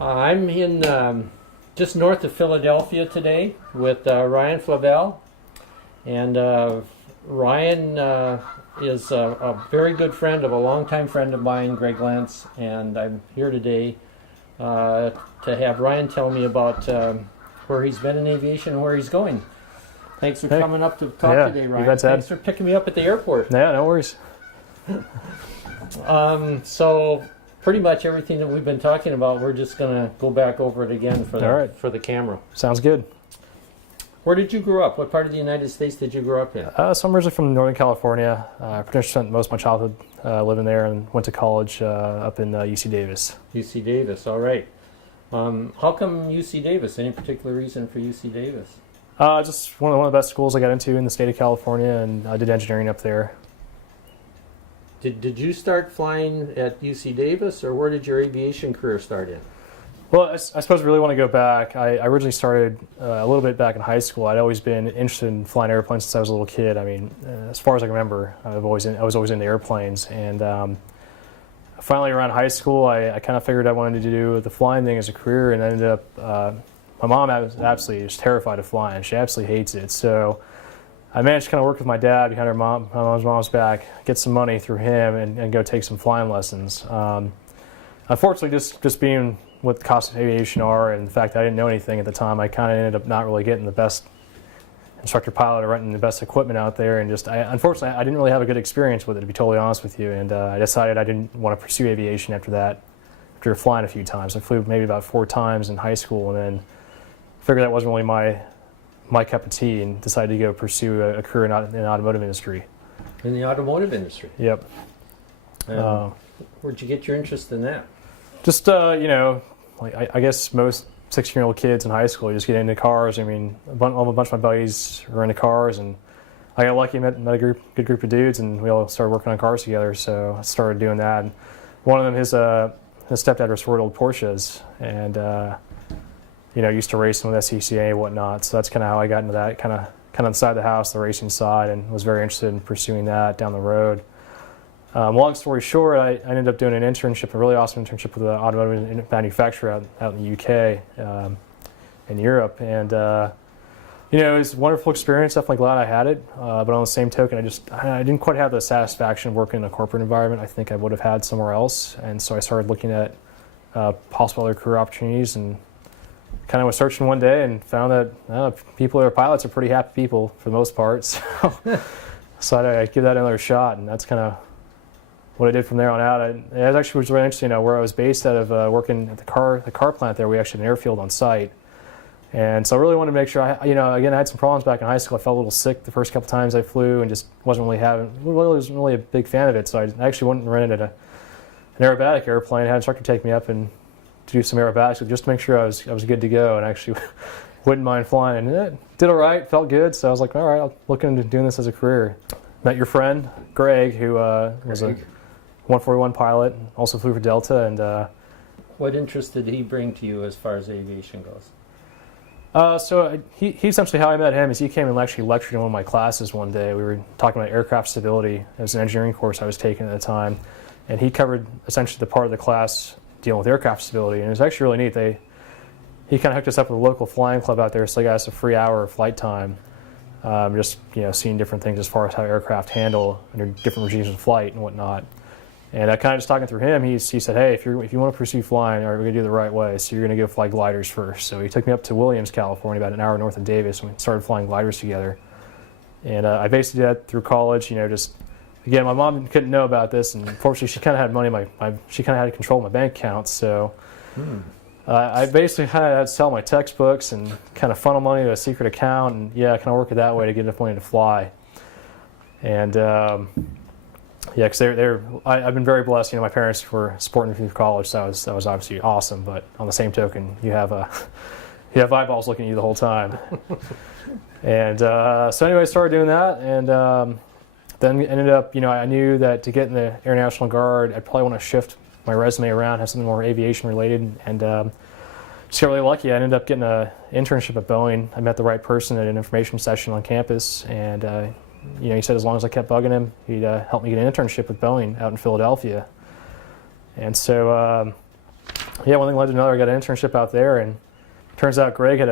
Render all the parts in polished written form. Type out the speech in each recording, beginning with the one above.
I'm in just north of Philadelphia today with Ryan Flavell. And Ryan is a very good friend of a longtime friend of mine, Greg Lentz. And I'm here today to have Ryan tell me about where he's been in aviation and where he's going. Thanks for coming up to talk today, Ryan. Thanks for picking me up at the airport. Yeah, no worries. So pretty much everything that we've been talking about, we're just going to go back over it again for the camera. Sounds good. Where did you grow up? What part of the United States did you grow up in? So I'm originally from Northern California. I pretty much spent most of my childhood living there and went to college up in UC Davis. UC Davis, all right. How come UC Davis? Any particular reason for UC Davis? Just one of the best schools I got into in the state of California, and I did engineering up there. Did you start flying at UC Davis, or where did your aviation career start in? Well, I suppose I really want to go back. I originally started a little bit back in high school. I'd always been interested in flying airplanes since I was a little kid. I mean, as far as I can remember, I was always into airplanes. And finally, around high school, I kind of figured I wanted to do the flying thing as a career, and I ended up. My mom was absolutely just terrified of flying. She absolutely hates it. So I managed to kind of work with my dad behind my mom's back, get some money through him, and go take some flying lessons. Unfortunately, just being what the cost of aviation are and the fact that I didn't know anything at the time, I kind of ended up not really getting the best instructor pilot or renting the best equipment out there. And unfortunately, I didn't really have a good experience with it, to be totally honest with you. And I decided I didn't want to pursue aviation after that, after flying a few times. I flew maybe about 4 times in high school, and then figured that wasn't really my cup of tea, and decided to go pursue a career in the automotive industry. In the automotive industry? Yep. Where'd you get your interest in that? Just, like I guess most 16-year-old kids in high school, you just get into cars. I mean, a bunch of my buddies were into cars, and I got lucky, met a good group of dudes, and we all started working on cars together, so I started doing that. And one of them, his stepdad restored old Porsches, and used to race them with SCCA and whatnot. So that's kind of how I got into that, kind of inside the house, the racing side, and was very interested in pursuing that down the road. Long story short, I ended up doing an internship, a really awesome internship with an automotive manufacturer out in the UK, in Europe, and it was a wonderful experience. Definitely glad I had it, but on the same token, I didn't quite have the satisfaction of working in a corporate environment I think I would have had somewhere else, and so I started looking at possible other career opportunities, and kind of was searching one day and found that people who are pilots are pretty happy people for the most part. So I'd give that another shot, and that's kind of what I did from there on out. It actually was really interesting. Where I was based out of, working at the car plant there, we actually had an airfield on site, and so I really wanted to make sure. Again, I had some problems back in high school. I felt a little sick the first couple times I flew, and just wasn't really a big fan of it. So I actually went and rented an aerobatic airplane. Had an instructor take me up and to do some aerobatics just to make sure I was good to go, and actually wouldn't mind flying. And it did all right, felt good. So I was like, all right, I'll look into doing this as a career. Met your friend Greg, who was a 141 pilot, also flew for Delta. And what interest did he bring to you as far as aviation goes? So he essentially, how I met him is he came and actually lectured in one of my classes one day. We were talking about aircraft stability. It was an engineering course I was taking at the time, and he covered essentially the part of the class dealing with aircraft stability, and it was actually really neat. He kind of hooked us up with a local flying club out there, so they got us a free hour of flight time, just seeing different things as far as how aircraft handle under different regimes of flight and whatnot. And kind of just talking through him, he said, hey, if you want to pursue flying, we're going to do it the right way, so you're going to go fly gliders first. So he took me up to Williams, California, about an hour north of Davis, and we started flying gliders together. And I basically did that through college, Again, my mom couldn't know about this, and unfortunately, she kind of had money. She kind of had control of my bank account, so I basically kind of had to sell my textbooks and kind of funnel money to a secret account, and kind of work it that way to get enough money to fly. And because I've been very blessed. My parents were supporting me through college, so that was obviously awesome. But on the same token, you have eyeballs looking at you the whole time. And so anyway, I started doing that, and then ended up, I knew that to get in the Air National Guard, I'd probably want to shift my resume around, have something more aviation related, and just got really lucky. I ended up getting an internship at Boeing. I met the right person at an information session on campus, and he said as long as I kept bugging him, he'd help me get an internship with Boeing out in Philadelphia. And so yeah, one thing led to another. I got an internship out there, and turns out Greg had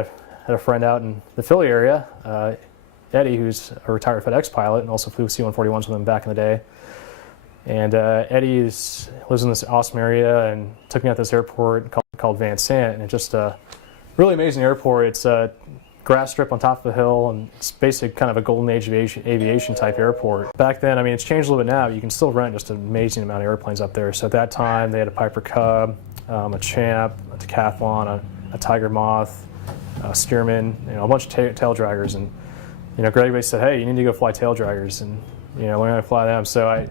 a friend out in the Philly area, Eddie, who's a retired FedEx pilot and also flew C-141s with him back in the day. And Eddie lives in this awesome area and took me out to this airport called Van Sant, and it's just a really amazing airport. It's a grass strip on top of a hill, and it's basically kind of a golden age aviation type airport. Back then, I mean, it's changed a little bit now. You can still rent just an amazing amount of airplanes up there. So at that time, they had a Piper Cub, a Champ, a Decathlon, a Tiger Moth, a Stearman, a bunch of tail draggers. And Greg basically said, "Hey, you need to go fly tail draggers and learn how to fly them." So I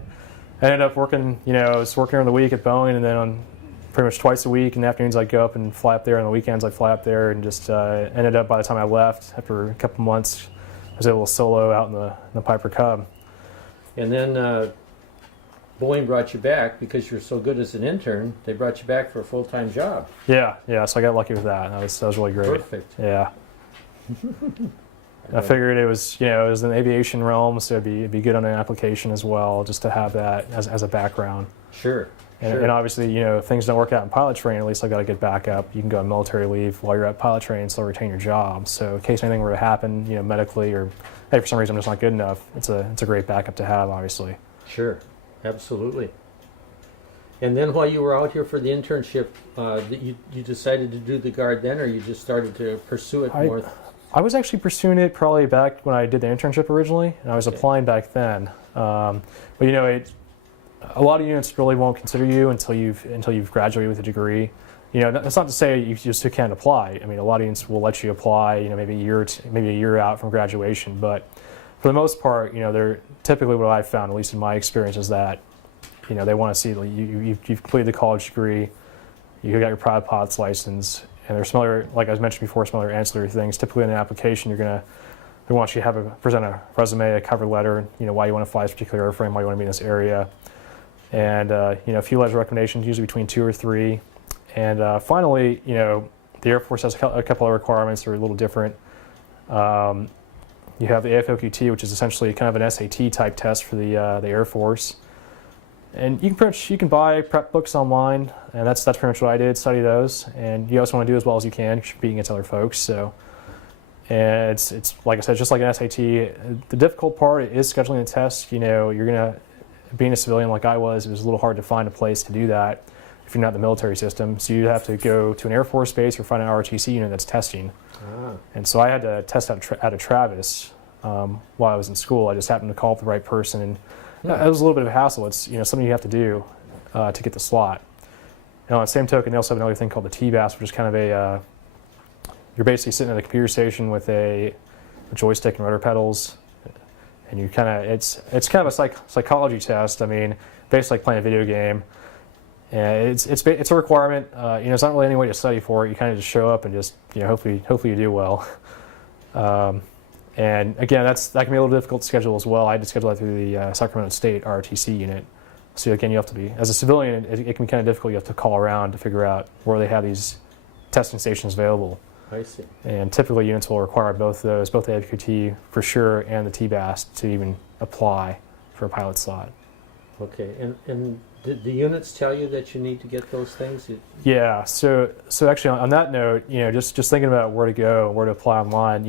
ended up working. I was working during the week at Boeing, and then on pretty much twice a week in the afternoons I'd go up and fly up there. On the weekends I'd fly up there, and just ended up by the time I left after a couple months, I was able to solo out in the Piper Cub. And then Boeing brought you back because you're so good as an intern. They brought you back for a full-time job. Yeah. So I got lucky with that. That was really great. Perfect. Yeah. I figured it was in the aviation realm, so it'd be good on an application as well, just to have that as a background. Sure. And obviously, if things don't work out in pilot training, at least I got a good backup. You can go on military leave while you're at pilot training and still retain your job. So in case anything were to happen, medically, or hey, for some reason I'm just not good enough, it's a great backup to have, obviously. Sure, absolutely. And then while you were out here for the internship, you decided to do the Guard then, or you just started to pursue it more? I was actually pursuing it probably back when I did the internship originally, and I was applying back then. But a lot of units really won't consider you until you've graduated with a degree. That's not to say you just can't apply. I mean, a lot of units will let you apply. Maybe a year out from graduation. But for the most part, they're typically what I've found, at least in my experience, is that they want to see you've completed the college degree, you got your private pilot's license, and there's some other, like I mentioned before, some other ancillary things. Typically in an application, they want you to present a resume, a cover letter, why you want to fly this particular airframe, why you want to be in this area. And a few letters of recommendations, usually between 2 or 3. And finally, the Air Force has a couple of requirements that are a little different. You have the AFOQT, which is essentially kind of an SAT type test for the Air Force. And you can buy prep books online, and that's pretty much what I did, study those. And you also want to do as well as you can, because you're competing against other folks. So, and it's like I said, just like an SAT. The difficult part is scheduling the test. You're gonna, being a civilian like I was, it was a little hard to find a place to do that if you're not in the military system. So you have to go to an Air Force base or find an ROTC unit that's testing. And so I had to test out of Travis while I was in school. I just happened to call up the right person, and it was a little bit of a hassle. It's something you have to do to get the slot. And on the same token, they also have another thing called the TBAS, which is kind of you're basically sitting at a computer station with a joystick and rudder pedals. And you it's kind of a psychology test. I mean, basically like playing a video game. And it's a requirement. It's not really any way to study for it. You kind of just show up and just hopefully you do well. And again, that can be a little difficult to schedule as well. I had to schedule that through the Sacramento State ROTC unit. So again, you have to be, as a civilian, it can be kind of difficult. You have to call around to figure out where they have these testing stations available. I see. And typically units will require both those, both the AFQT for sure and the TBAS to even apply for a pilot slot. Okay, and did the units tell you that you need to get those things? Yeah, so actually on that note, just thinking about where to go, where to apply online,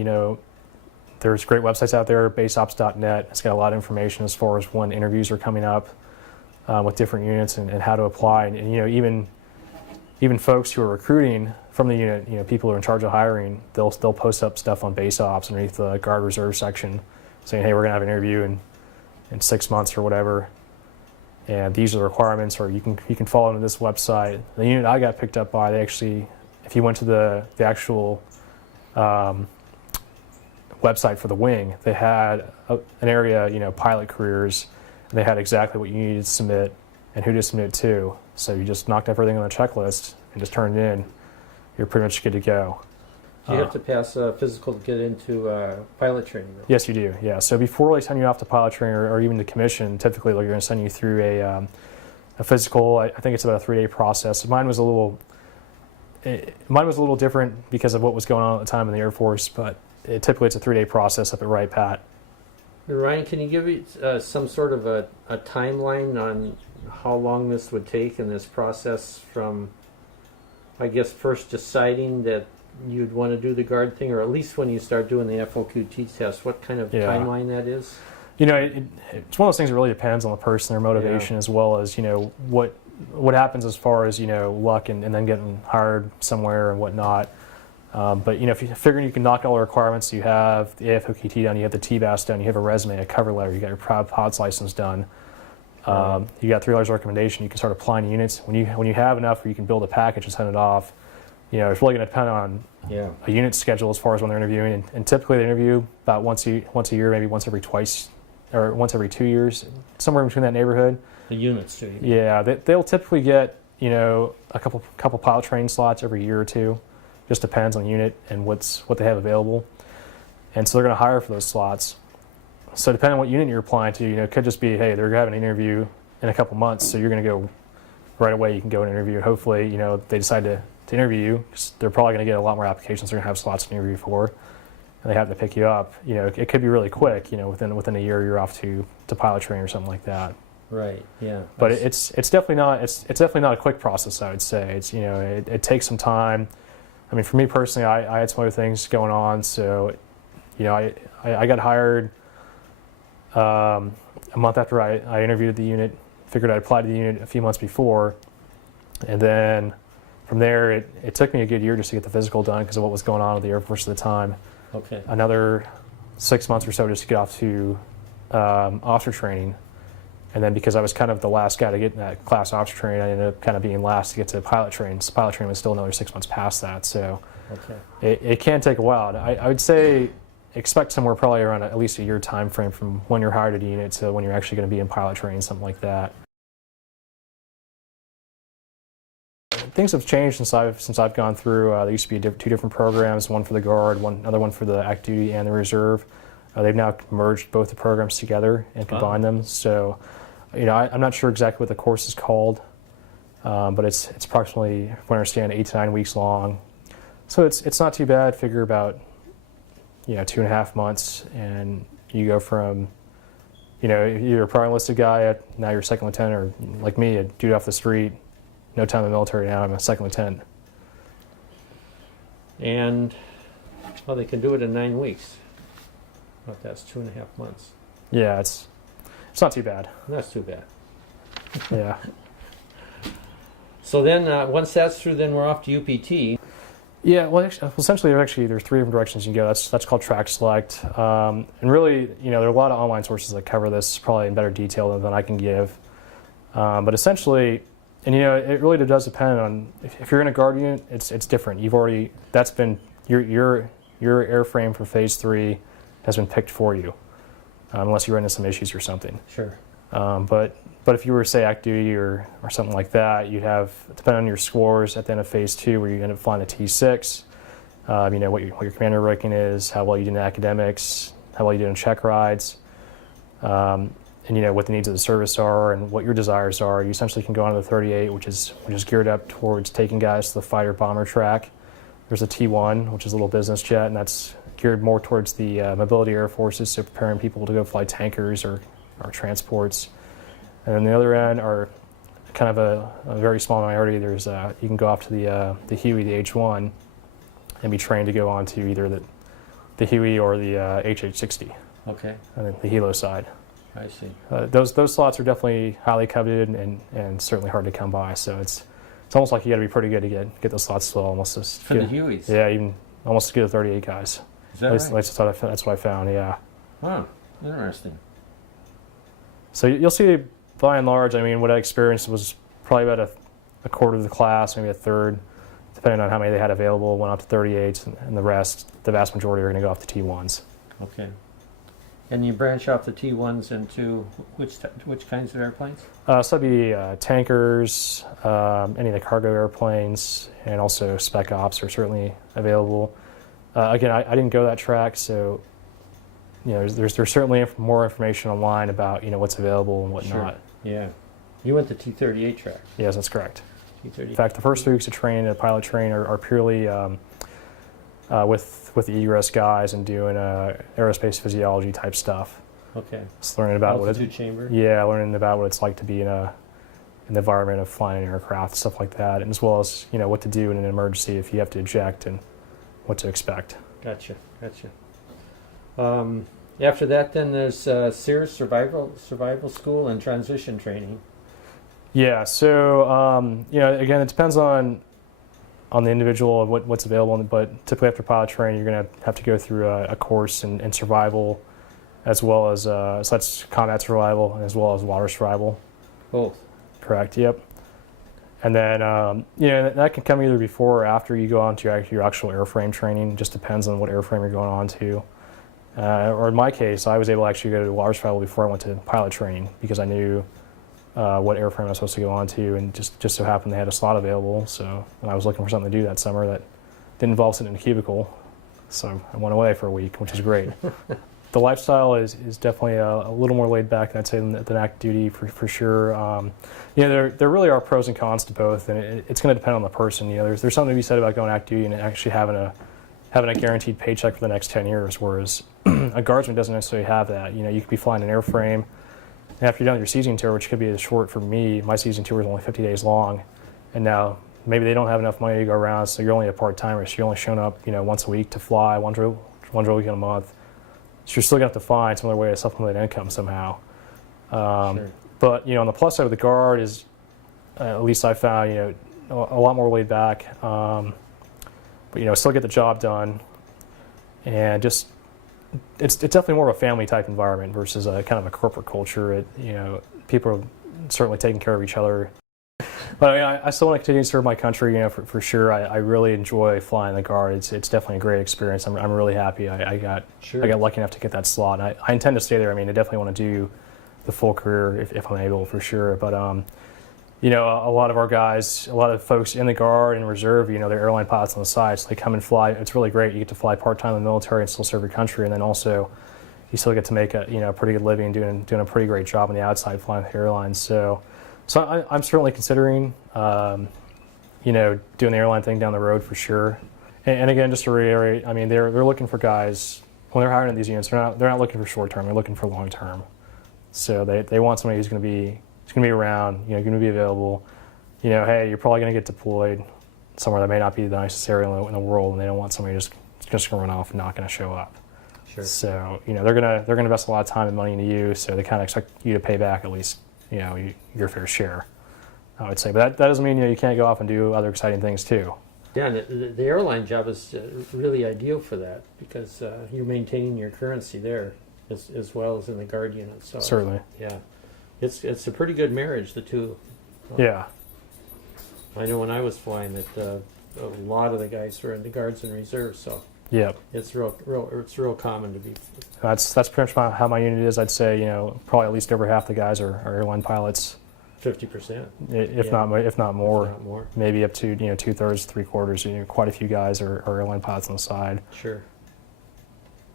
there's great websites out there, baseops.net. It's got a lot of information as far as when interviews are coming up with different units and how to apply. And even folks who are recruiting from the unit, people who are in charge of hiring, they'll post up stuff on Base Ops underneath the Guard Reserve section saying, hey, we're going to have an interview in 6 months or whatever. And these are the requirements, or you can follow into this website. The unit I got picked up by, they actually, if you went to the actual website for the wing, they had an area, pilot careers, and they had exactly what you needed to submit and who to submit to. So you just knocked everything on the checklist and just turned it in. You're pretty much good to go. Do you have to pass a physical to get into pilot training, though? Yes, you do. Yeah. So before they send you off to pilot training or even to commission, typically they're going to send you through a physical. I think it's about a 3-day process. Mine was a little different because of what was going on at the time in the Air Force, but typically it's a 3-day process up at Wright Pat. Ryan, can you give me some sort of a timeline on how long this would take in this process from I guess, first deciding that you'd want to do the guard thing, or at least when you start doing the FOQT test, what kind of timeline that is? You know, it's one of those things that really depends on the person, their motivation, as well as, you know, what happens as far as, you know, luck and then getting hired somewhere and whatnot. But, you know, if you're figuring you can knock all the requirements, you have the AFOQT done, you have the TBAS done, you have a resume, a cover letter, you got your Proud PODS license done, you got 3 letters of recommendation, you can start applying to units. When you have enough where you can build a package and send it off, you know, it's really going to depend on a unit schedule as far as when they're interviewing. And typically they interview about once a year, maybe once every 2 years, somewhere between that neighborhood. The units too. Yeah, they'll typically get, you know, a couple pilot training slots every year or two. Just depends on the unit and what they have available. And so they're going to hire for those slots. So depending on what unit you're applying to, you know, it could just be, hey, they're having an interview in a couple months, so you're going to go right away. You can go and interview. Hopefully, you know, they decide to interview you, because they're probably going to get a lot more applications. They're going to have slots to interview for, and they have to pick you up. You know, it could be really quick. You know, within a year, you're off to pilot training or something like that. Right. Yeah. But it's definitely not a quick process. I would say it's, you know, it takes some time. I mean, for me personally, I had some other things going on, so, you know, I got hired a month after I interviewed at the unit. Figured I'd apply to the unit a few months before, and then from there it took me a good year just to get the physical done because of what was going on with the Air Force at the time. Okay. Another 6 months or so just to get off to officer training. And then because I was kind of the last guy to get in that class officer training, I ended up kind of being last to get to pilot training. So pilot training was still another 6 months past that. So it can take a while. I would say expect somewhere probably around at least a year time frame from when you're hired at a unit to when you're actually going to be in pilot training, something like that. Things have changed since I've gone through. There used to be 2 different programs, one for the Guard, another one for the active duty and the Reserve. They've now merged both the programs together and combined them. So, you know, I'm not sure exactly what the course is called, but it's approximately, from what I understand, 8 to 9 weeks long. So it's not too bad. Figure about, you know, 2.5 months, and you go from, you know, you're a prior enlisted guy, now you're a second lieutenant, or like me, a dude off the street, no time in the military, now I'm a second lieutenant. And, well, they can do it in 9 weeks. Well, that's 2.5 months. Yeah, it's not too bad. That's too bad. Yeah. So then, once that's through, then we're off to UPT. Yeah, well, essentially, there's 3 different directions you can go. That's called track select, and really, you know, there are a lot of online sources that cover this probably in better detail than I can give. But essentially, and you know, it really does depend on if you're in a guard unit, it's different. That's been your airframe for phase 3 has been picked for you, unless you run into some issues or something. Sure. But if you were, say, active duty or something like that, you'd have, depending on your scores at the end of phase 2, where you end up flying a T6, you know, what your commander ranking is, how well you did in academics, how well you did in check rides, and you know what the needs of the service are and what your desires are. You essentially can go on to the 38, which is geared up towards taking guys to the fighter bomber track. There's a T1, which is a little business jet, and that's geared more towards the mobility air forces, so preparing people to go fly tankers or transports. And then the other end are kind of a very small minority. There's you can go off to the Huey, the H1, and be trained to go on to either the Huey or the HH-60. Okay. And the helo side. I see. Those slots are definitely highly coveted and certainly hard to come by. So it's almost like you got to be pretty good to get those slots still. Almost for the Hueys. Yeah, even almost to get the 38 guys. Is that right? That's what I found. Yeah. Huh. Interesting. So you'll see, by and large, I mean, what I experienced was probably about a quarter of the class, maybe a third, depending on how many they had available, went up to 38s, and the rest, the vast majority, are going to go off to T1s. Okay. And you branch off the T1s into which kinds of airplanes? So that'd be tankers, any of the cargo airplanes, and also spec ops are certainly available. Again, I didn't go that track, so you know, there's certainly more information online about, you know, what's available and whatnot. Sure. Yeah. You went the T-38 track. Yes, that's correct. T-38. In fact, the first 3 weeks of training at pilot training are purely with the egress guys and doing aerospace physiology type stuff. Okay. Just learning about altitude chamber. Yeah, learning about what it's like to be in a in the environment of flying an aircraft, stuff like that, and as well as what to do in an emergency if you have to eject and what to expect. Gotcha. After that, then there's Sears Survival School and Transition Training. Yeah. So again, it depends on the individual and what's available. But typically after pilot training, you're going to have to go through a course in survival, as well as so that's combat survival as well as water survival. Both. Correct. Yep. And then that can come either before or after you go on to your actual airframe training. It just depends on what airframe you're going on to. Or in my case, I was able to actually go to water survival before I went to pilot training because I knew what airframe I was supposed to go on to, and just so happened they had a slot available. So and I was looking for something to do that summer that didn't involve sitting in a cubicle. So I went away for a week, which is great. The lifestyle is definitely a little more laid back, I'd say, than active duty for sure. There really are pros and cons to both, and it's going to depend on the person. There's something to be said about going active duty and actually having a guaranteed paycheck for the next 10 years, whereas a guardsman doesn't necessarily have that. You could be flying an airframe, and after you're done with your seasoning tour, which could be as short for me, my seasoning tour is only 50 days long, and now maybe they don't have enough money to go around, so you're only a part-timer, so you're only showing up once a week to fly, one drill week in a month. So you're still going to have to find some other way to supplement income somehow. Sure. But on the plus side of the guard is, at least I found, a lot more laid back. But still get the job done, and just it's definitely more of a family type environment versus a kind of a corporate culture. People are certainly taking care of each other. But I still want to continue to serve my country, for sure. I really enjoy flying the guard. It's definitely a great experience. I'm really happy I got lucky enough to get that slot. And I intend to stay there. I definitely want to do the full career if I'm able, for sure. But a lot of our guys, a lot of folks in the guard and reserve, they're airline pilots on the side, so they come and fly. It's really great. You get to fly part-time in the military and still serve your country, and then also you still get to make a pretty good living doing a pretty great job on the outside flying with airlines. So I'm certainly considering, doing the airline thing down the road for sure. And again, just to reiterate, they're looking for guys when they're hiring in these units. They're not looking for short term. They're looking for long term. So they want somebody who's going to be around, going to be available. Hey, you're probably going to get deployed somewhere that may not be the nicest area in the world, and they don't want somebody just going to run off and not going to show up. Sure. So they're gonna invest a lot of time and money into you. So they kind of expect you to pay back at least your fair share, I would say. But that doesn't mean you can't go off and do other exciting things too. Yeah, and the airline job is really ideal for that because you're maintaining your currency there as well as in the guard unit. So certainly, yeah, it's a pretty good marriage, the two. Yeah, I know when I was flying that a lot of the guys were in the guards and reserves, so yeah, it's real common to be. That's pretty much how my unit is. I'd say probably at least over half the guys are airline pilots. 50%, if not more. If not more. Maybe up to 2/3, 3/4. Quite a few guys are airline pilots on the side. Sure.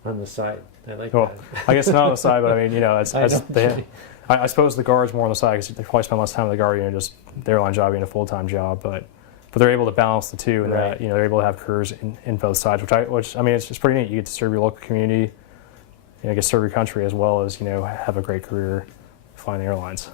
On the side, I like well, that. I guess not on the side, but I suppose the guards more on the side because they probably spend less time in the guard, just the airline job being a full-time job, but they're able to balance the two, and right. that they're able to have careers in both sides, which it's pretty neat. You get to serve your local community, get to serve your country as well as have a great career flying the airlines.